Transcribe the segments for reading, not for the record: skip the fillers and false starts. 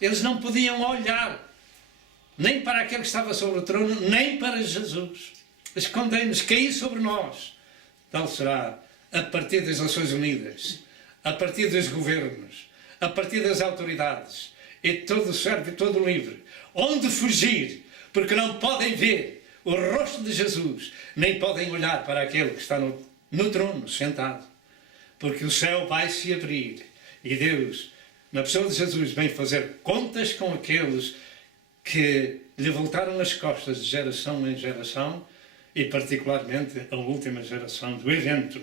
Eles não podiam olhar nem para aquele que estava sobre o trono, nem para Jesus. Escondemos, cair sobre nós. Tal será a partir das Nações Unidas, a partir dos governos, a partir das autoridades, e todo servo e todo livre. Onde fugir, porque não podem ver o rosto de Jesus, nem podem olhar para aquele que está no trono, sentado. Porque o céu vai se abrir e Deus, na pessoa de Jesus, vem fazer contas com aqueles que lhe voltaram as costas de geração em geração e particularmente a última geração do evento.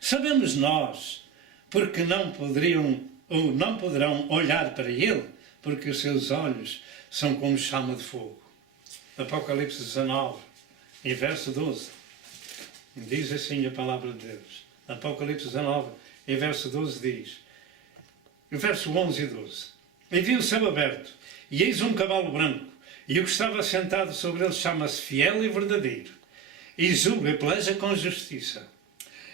Sabemos nós porque não poderiam ou não poderão olhar para ele, porque os seus olhos são como chama de fogo. Apocalipse 19, em verso 12, diz assim a palavra de Deus. Apocalipse 19, em verso 12 diz, no verso 11 e 12, e vi o céu aberto, e eis um cavalo branco, e o que estava sentado sobre ele chama-se Fiel e Verdadeiro, e julga e peleja com justiça.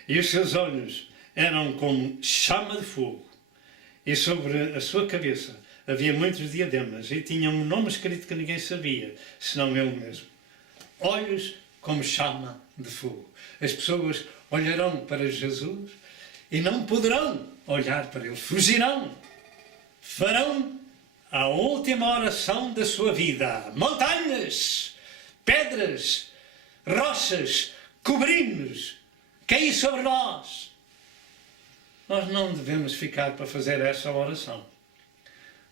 E os seus olhos eram como chama de fogo, e sobre a sua cabeça havia muitos diademas, e tinha um nome escrito que ninguém sabia, senão ele mesmo. Olhos como chama de fogo. As pessoas olharão para Jesus e não poderão olhar para ele. Fugirão. Farão a última oração da sua vida. Montanhas, pedras, rochas, cobrimos, cair sobre nós. Nós não devemos ficar para fazer essa oração.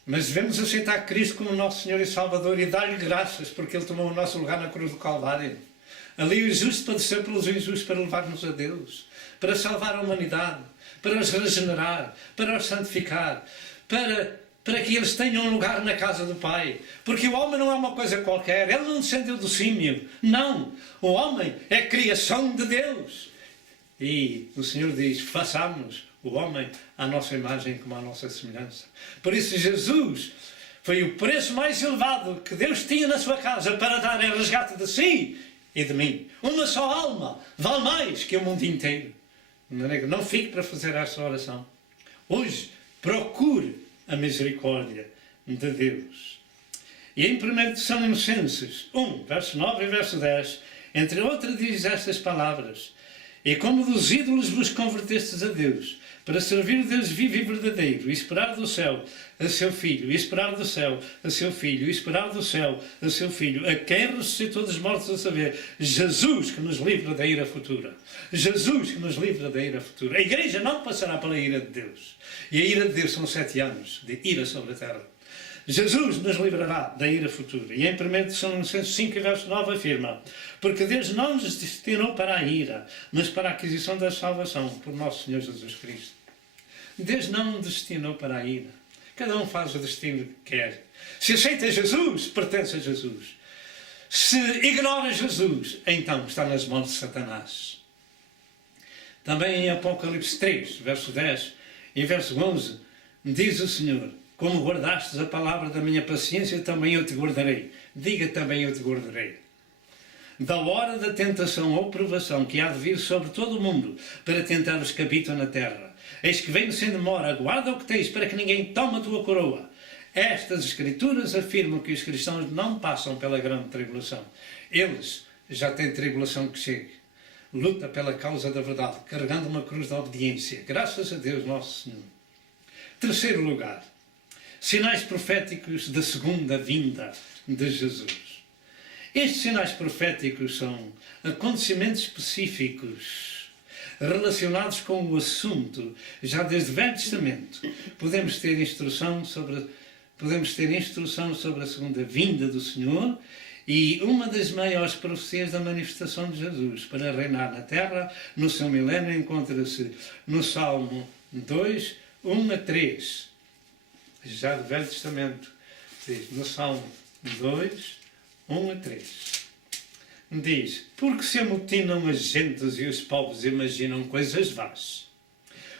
Mas devemos aceitar Cristo como nosso Senhor e Salvador e dar-lhe graças porque Ele tomou o nosso lugar na cruz do Calvário. Ali o justo padecer pelos injustos para levar-nos a Deus, para salvar a humanidade, para os regenerar, para os santificar, para que eles tenham um lugar na casa do Pai. Porque o homem não é uma coisa qualquer, ele não descendeu do símio. Não, o homem é criação de Deus. E o Senhor diz, façamos o homem à nossa imagem como à nossa semelhança. Por isso Jesus foi o preço mais elevado que Deus tinha na sua casa para dar em resgate de si e de mim. Uma só alma vale mais que o mundo inteiro. Não fique para fazer esta oração. Hoje procure a misericórdia de Deus. E em 1 Tessalonicenses 1, verso 9 e verso 10, entre outras diz estas palavras: e como dos ídolos vos convertestes a Deus, para servir o Deus vivo e verdadeiro, e esperar do céu a seu Filho, e esperar do céu a seu Filho, e esperar do céu a seu Filho, a quem ressuscitou dos mortos, a saber, Jesus, que nos livra da ira futura. Jesus que nos livra da ira futura. A igreja não passará pela ira de Deus. E a ira de Deus são 7 anos de ira sobre a terra. Jesus nos livrará da ira futura. E em 1 Tessalonicenses 5, verso 9 afirma: porque Deus não nos destinou para a ira, mas para a aquisição da salvação por nosso Senhor Jesus Cristo. Deus não nos destinou para a ira. Cada um faz o destino que quer. Se aceita Jesus, pertence a Jesus. Se ignora Jesus, então está nas mãos de Satanás. Também em Apocalipse 3, verso 10 e verso 11, diz o Senhor: como guardastes a palavra da minha paciência, também eu te guardarei. Diga também eu te guardarei. Da hora da tentação ou provação que há de vir sobre todo o mundo para tentar os que habitam na terra. Eis que venho sem demora, guarda o que tens para que ninguém tome a tua coroa. Estas escrituras afirmam que os cristãos não passam pela grande tribulação. Eles já têm tribulação que chega. Luta pela causa da verdade, carregando uma cruz da obediência. Graças a Deus nosso Senhor. Terceiro lugar. Sinais proféticos da segunda vinda de Jesus. Estes sinais proféticos são acontecimentos específicos relacionados com o assunto, já desde o Velho Testamento. Podemos ter instrução sobre a segunda vinda do Senhor e uma das maiores profecias da manifestação de Jesus para reinar na terra no seu milénio encontra-se no Salmo 2, 1 a 3. Já do Velho Testamento, diz, no Salmo 2, 1 a 3. Diz: porque se amotinam as gentes e os povos imaginam coisas vás.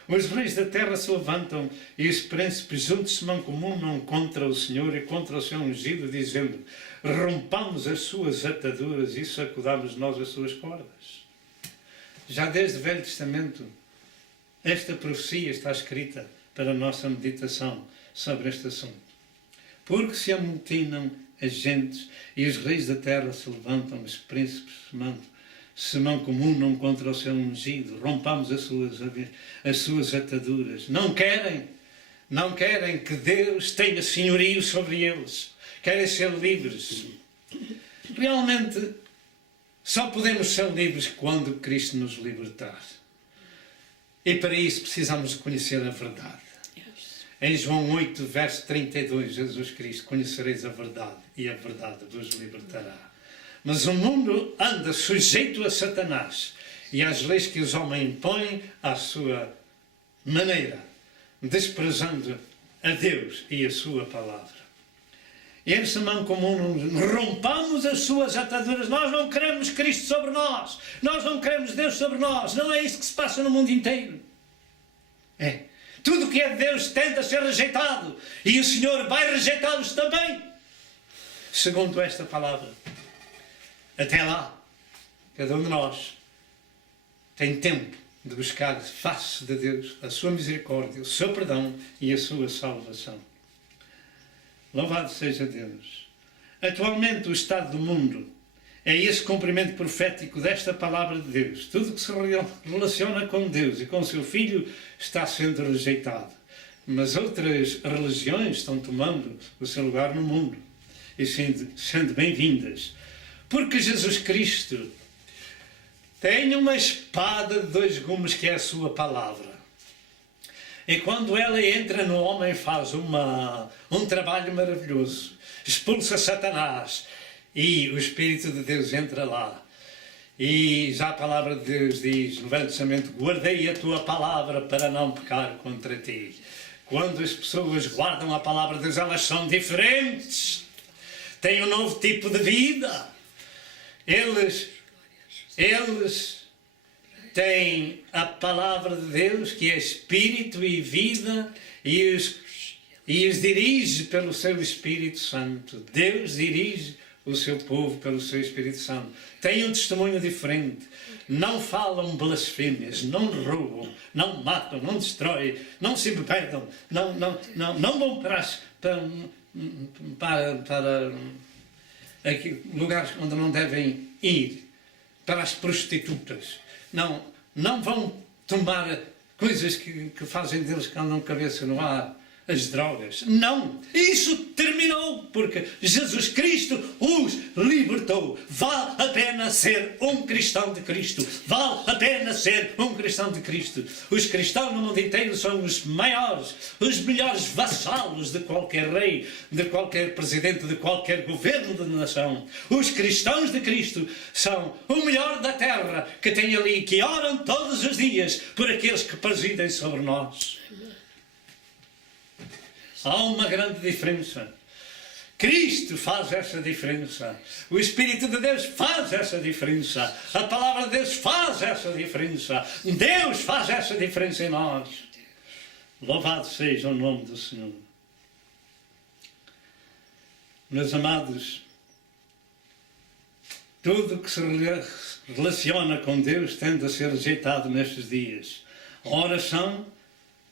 Os reis da terra se levantam e os príncipes juntos se mancomunam contra o Senhor e contra o seu ungido, dizendo: rompamos as suas ataduras e sacudamos nós as suas cordas. Já desde o Velho Testamento, esta profecia está escrita para a nossa meditação sobre este assunto. porque se amotinam as gentes e os reis da terra se levantam, os príncipes se mancomunam contra o seu ungido, rompamos as suas ataduras. Não querem que Deus tenha senhorio sobre eles, querem ser livres. Realmente, só podemos ser livres quando Cristo nos libertar. E para isso precisamos de conhecer a verdade. Em João 8, verso 32, Jesus Cristo: conhecereis a verdade e a verdade vos libertará. Mas o mundo anda sujeito a Satanás e às leis que os homens impõem à sua maneira, desprezando a Deus e a sua palavra. Eles se mancomunam, rompamos as suas ataduras. Nós não queremos Cristo sobre nós. Nós não queremos Deus sobre nós. Não é isso que se passa no mundo inteiro. Tudo que é de Deus tenta ser rejeitado. E o Senhor vai rejeitá-los também. Segundo esta palavra. Até lá, cada um de nós tem tempo de buscar a face de Deus, a sua misericórdia, o seu perdão e a sua salvação. Louvado seja Deus. Atualmente o estado do mundo é esse cumprimento profético desta palavra de Deus. Tudo que se relaciona com Deus e com o seu Filho está sendo rejeitado. Mas outras religiões estão tomando o seu lugar no mundo e sendo bem-vindas. Porque Jesus Cristo tem uma espada de 2 gumes que é a sua palavra. E quando ela entra no homem faz um trabalho maravilhoso. Expulsa Satanás e o Espírito de Deus entra lá. E já a palavra de Deus diz no Velho Testamento: guardei a tua palavra para não pecar contra ti. Quando as pessoas guardam a palavra de Deus, elas são diferentes. Têm um novo tipo de vida. Eles têm a palavra de Deus, que é Espírito e vida, e os dirige pelo seu Espírito Santo. Deus dirige o seu povo pelo seu Espírito Santo. Têm um testemunho diferente. Não falam blasfêmias, não roubam, não matam, não destroem, não se embebedam, não vão para lugares onde não devem ir, para as prostitutas. Não vão tomar coisas que fazem deles que andam cabeça no ar, as drogas. Não! Isso terminou, porque Jesus Cristo os libertou. Vale a pena ser um cristão de Cristo. Vale a pena ser um cristão de Cristo. Os cristãos no mundo inteiro são os maiores, os melhores vassalos de qualquer rei, de qualquer presidente, de qualquer governo de nação. Os cristãos de Cristo são o melhor da terra, que tem ali, que oram todos os dias por aqueles que presidem sobre nós. Há uma grande diferença. Cristo faz essa diferença. O Espírito de Deus faz essa diferença. A palavra de Deus faz essa diferença. Deus faz essa diferença em nós. Louvado seja o nome do Senhor. Meus amados, tudo que se relaciona com Deus tende a ser rejeitado nestes dias. A oração,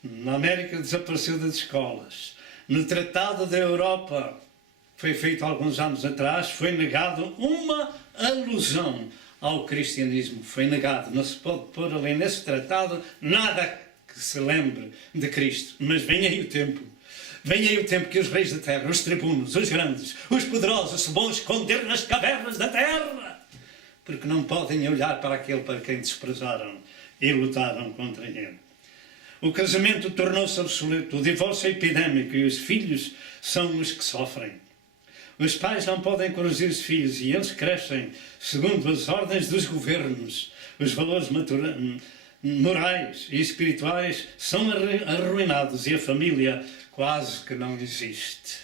na América, desapareceu das escolas. No Tratado da Europa, foi feito há alguns anos atrás, foi negado uma alusão ao cristianismo. Foi negado. Não se pode pôr ali nesse tratado nada que se lembre de Cristo. Mas vem aí o tempo. Vem aí o tempo que os reis da terra, os tribunos, os grandes, os poderosos se vão esconder nas cavernas da terra. Porque não podem olhar para aquele para quem desprezaram e lutaram contra ele. O casamento tornou-se obsoleto, o divórcio é epidémico e os filhos são os que sofrem. Os pais não podem corrigir os filhos e eles crescem segundo as ordens dos governos. Os valores morais e espirituais são arruinados e a família quase que não existe.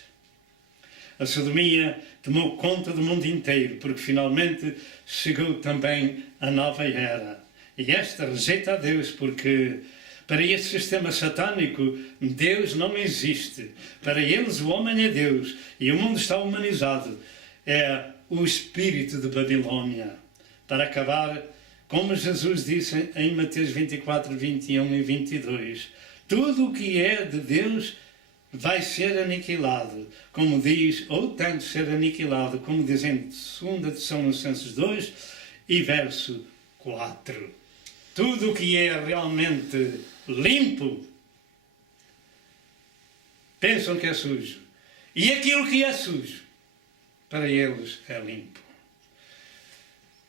A sodomia tomou conta do mundo inteiro, porque finalmente chegou também a nova era. E esta rejeita a Deus, porque para este sistema satânico, Deus não existe. Para eles, o homem é Deus e o mundo está humanizado. É o espírito de Babilônia. Para acabar, como Jesus disse em Mateus 24, 21 e 22, tudo o que é de Deus vai ser aniquilado, como diz, ou tem de ser aniquilado, como diz em 2 Tessalonicenses 2 e verso 4. Tudo o que é realmente limpo, pensam que é sujo. E aquilo que é sujo, para eles é limpo.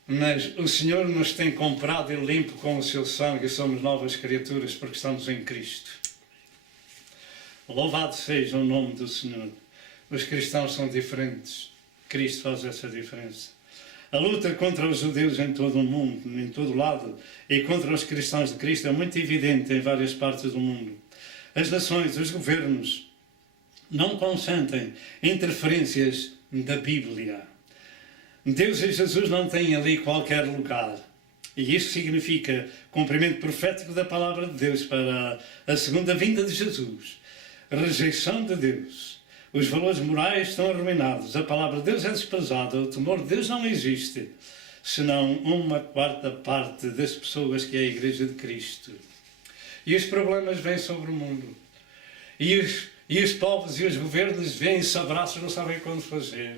Mas o Senhor nos tem comprado e limpo com o seu sangue e somos novas criaturas porque estamos em Cristo. Louvado seja o nome do Senhor. Os cristãos são diferentes. Cristo faz essa diferença. A luta contra os judeus em todo o mundo, em todo o lado, e contra os cristãos de Cristo é muito evidente em várias partes do mundo. As nações, os governos, não consentem interferências da Bíblia. Deus e Jesus não têm ali qualquer lugar. E isso significa cumprimento profético da palavra de Deus para a segunda vinda de Jesus. Rejeição de Deus. Os valores morais estão arruinados. A palavra de Deus é desprezada. O temor de Deus não existe. Senão 1/4 das pessoas que é a Igreja de Cristo. E os problemas vêm sobre o mundo. E os povos e os governos vêm-se abraços, não sabem quando fazer.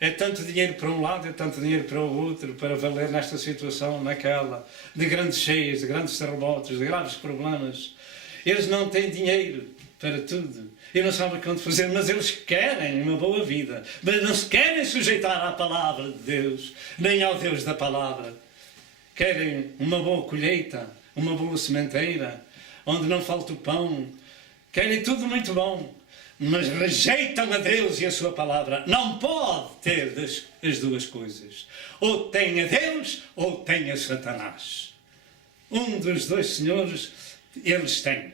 É tanto dinheiro para um lado, é tanto dinheiro para o outro, para valer nesta situação, naquela, de grandes cheias, de grandes terremotos, de graves problemas. Eles não têm dinheiro para tudo e não sabem quando fazer, mas eles querem uma boa vida, mas não se querem sujeitar à palavra de Deus, nem ao Deus da palavra. Querem uma boa colheita, uma boa sementeira, onde não falta o pão. Querem tudo muito bom, mas rejeitam a Deus e a sua palavra. Não pode ter as duas coisas. Ou tem a Deus, ou tem a Satanás. Um dos dois senhores, eles têm.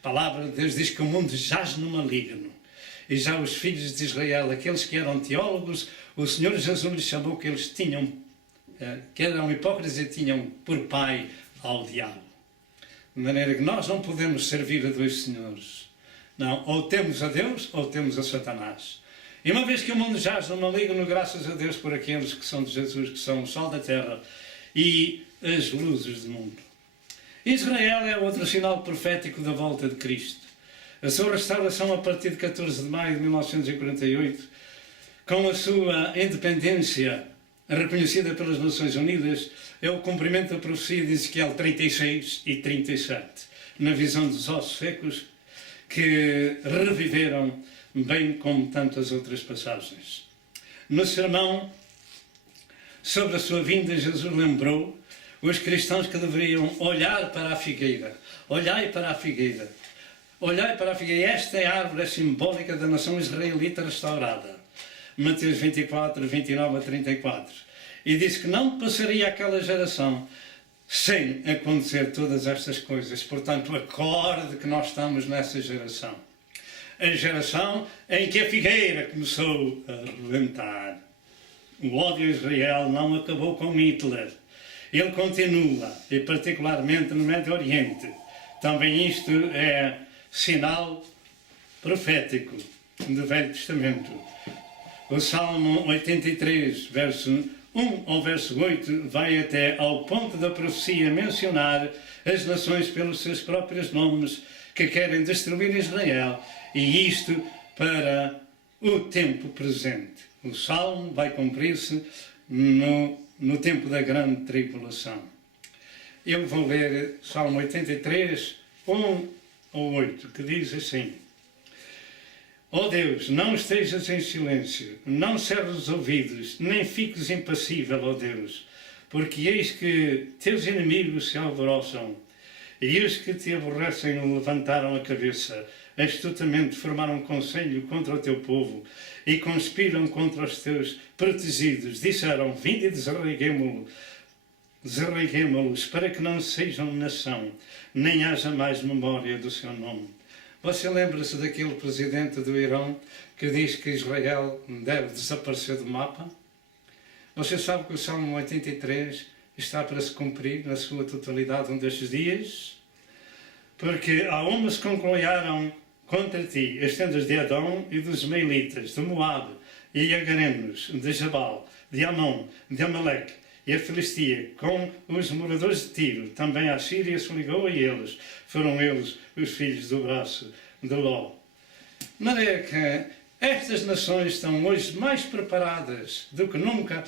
A palavra de Deus diz que o mundo jaz no maligno. E já os filhos de Israel, aqueles que eram teólogos, o Senhor Jesus lhes chamou que eles tinham, que eram hipócritas e tinham por pai ao diabo. De maneira que nós não podemos servir a dois senhores. Não, ou temos a Deus ou temos a Satanás. E uma vez que o mundo jaz no maligno, graças a Deus por aqueles que são de Jesus, que são o sol da terra e as luzes do mundo. Israel é outro sinal profético da volta de Cristo. A sua restauração a partir de 14 de maio de 1948, com a sua independência reconhecida pelas Nações Unidas, é o cumprimento da profecia de Ezequiel 36 e 37, na visão dos ossos secos, que reviveram, bem como tantas outras passagens. No sermão sobre a sua vinda, Jesus lembrou os cristãos que deveriam olhar para a figueira. Olhai para a figueira. Olhai para a figueira. Esta é a árvore simbólica da nação israelita restaurada. Mateus 24, 29 a 34. E disse que não passaria aquela geração sem acontecer todas estas coisas. Portanto, acorde que nós estamos nessa geração. A geração em que a figueira começou a rebentar. O ódio a Israel não acabou com Hitler. Ele continua, e particularmente no Médio Oriente. Também isto é sinal profético do Velho Testamento. O Salmo 83, verso 1 ao verso 8, vai até ao ponto da profecia mencionar as nações pelos seus próprios nomes que querem destruir Israel, e isto para o tempo presente. O Salmo vai cumprir-se no tempo da grande tribulação. Eu vou ler Salmo 83, 1 ao 8, que diz assim: Ó Deus, não estejas em silêncio, não cerres os ouvidos, nem fiques impassível, ó Deus, porque eis que teus inimigos se alvoroçam, e os que te aborrecem levantaram a cabeça, astutamente formaram conselho contra o teu povo, e conspiram contra os teus protegidos. Disseram: vinde e desarraiguemo-los, para que não sejam nação, nem haja mais memória do seu nome. Você lembra-se daquele presidente do Irão que diz que Israel deve desaparecer do mapa? Você sabe que o Salmo 83 está para se cumprir na sua totalidade um destes dias? Porque há homens que concluíram contra ti as tendas de Adão e dos Ismaelitas, de Moabe e Agarenos, de Jabal, de Amon, de Amaleque e a Filistia, com os moradores de Tiro. Também a Síria se ligou a eles. Foram eles os filhos do braço de Ló. de maneira que estas nações estão hoje mais preparadas do que nunca